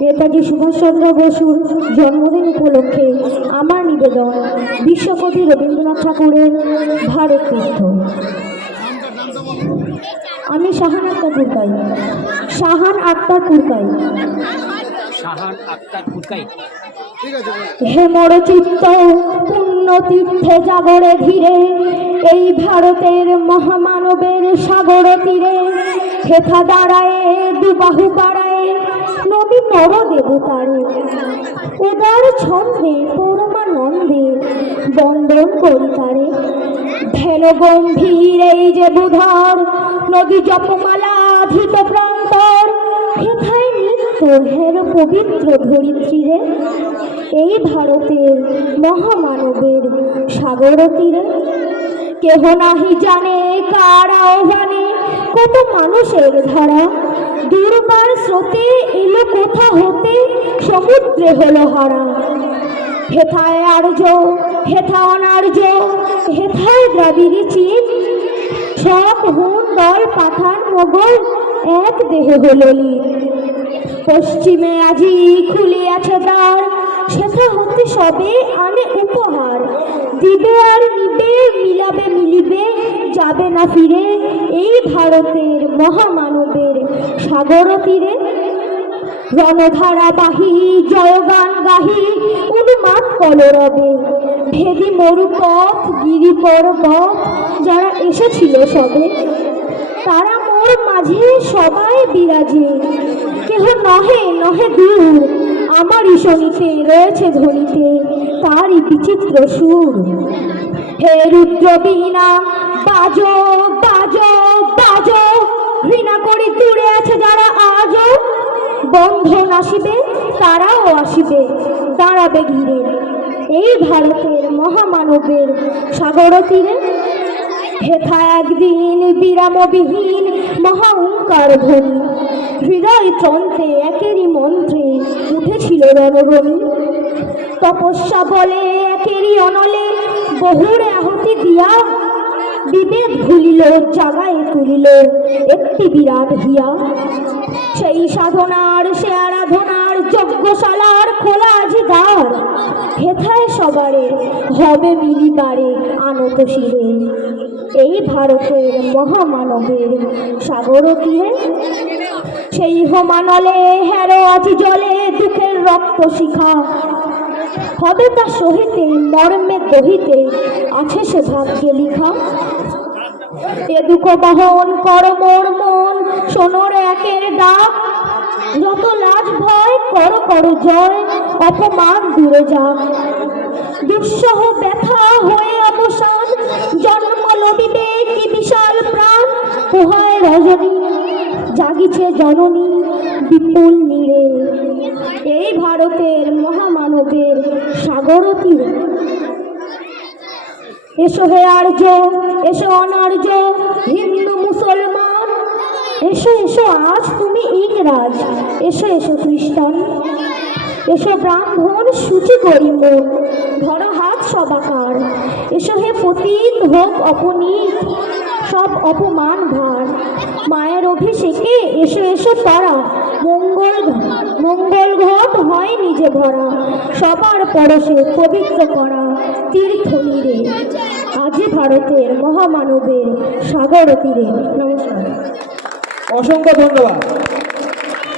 নেতাজি সুভাষচন্দ্র বসুর জন্মদিন উপলক্ষে আমার নিবেদন বিশ্বকবি রবীন্দ্রনাথ ঠাকুরের ভারত তীর্থ। আমি শাহান আক্তার কুরকাই। হে মরচিত্ত পুণ্য তীর্থে জাগরে ধীরে, এই ভারতের মহামানবের সাগর তীরে, হেথা দাঁড়ায় দুবাহু বাড়ায় নবী নর দেবতারে, উদার ছন্দে পরমানন্দে বন্দন করি তারে। ধ্যান গম্ভীর এই যে বুধর নদী জপমালা ধৃত প্রান্তর, হেথায় নিত্য হের পবিত্র ধরিত্রীরে, এই ভারতের মহামানবের সাগর তীরে। কেহ নাহি জানে কার আহ্বানে কত মানুষের ধারা, দুর্বার স্রোতে এলো কোথা হতে সমুদ্রে হলো হারা। হেথায় আর্য হেথা অনার্য, হেথায় দ্রাবিড়ী চীন, সব হুন দল পাঠান মোগল এক দেহে হলো লীন। পশ্চিমে আজি খুলিয়াছে দ্বার, সেথা হতে সবে আনে উপহার, দিবে আর নিবে মিলাবে মিলিবে যাবে না ফিরে, এই ভারতের মহামানবের সাগর তীরে। রণধারা বাহি জয়গান গাহি উন্মাদ কলরবে, ভেদি মরু পথ গিরি পর্বত যারা এসেছিল সবে, তারা মোর মাঝে সবাই বিরাজে, কেহ নহে নহে দূর আমারই শনিতে রয়েছে ধ্বনিতে তারই বিচিত্র সুর। হে রুদ্র বীণা বাজো বাজো বাজো, ঘৃণা করি দূরে আছে যারা আজও, বন্ধন আসিবে তারাও আসিবে দাঁড়াবে ঘিরে, এই ভারতের মহামানবের সাগর তীরে। হেথা একদিন বিরামবিহীন মহা ওঙ্কার ধ্বনি, হৃদয় তন্ত্রে একেরই মন্ত্রে উঠেছিল রণরণী। তপস্যা বলে একেরই অনলে বহুর আহুতি দিয়া, বিবেক ভুলিল জাগায় তুলিল একটি বিরাট হিয়া। সেই সাধনার সে আরাধনার যজ্ঞশালার খোলা আজি দ্বার, হেথায় সবারে হবে মিলিবারে আনত শিরে, এই ভারতের মহামানবের সাগর তীরে। সেই হোমানলে হেরো আজি জলে দুঃখের রক্ত শিখা, হবে তা সহিতে মর্মে দহিতে আছে সে ভাগ্যে লিখা। এ দুঃখ বহন কর মোর মন, শোনোর একের ডাক, যত লাজ ভয় কর জয়, অপমান দূরে যাক। দুঃসহ ব্যথা হয়ে অবসান, জন্ম লবিবে কি বিশাল প্রাণ, পোহায় রজনী জাগিছে জননী বিপুল নীড়ে, এই ভারতের মহামানবের সাগর তীরে। এসো হে আর্য এসো অনার্য হিন্দু মুসলমান, এসো এসো আজ তুমি ইংরাজ, এসো এসো খ্রিস্টান, এসো ব্রাহ্মণ সূচি করি মন, ধরো হাত সবাকার, এসো হে পতিত হোক অপনীত সব অপমান ভার, মায়ের অভিষেকে এসো এসো তারা, মঙ্গল ঘট হয় নিজে ভরা, সবার পরশে পবিত্র করা তীর্থ নীরে, আজি ভারতের মহামানবের সাগর তীরে। নমস্কার, অসংখ্য ধন্যবাদ।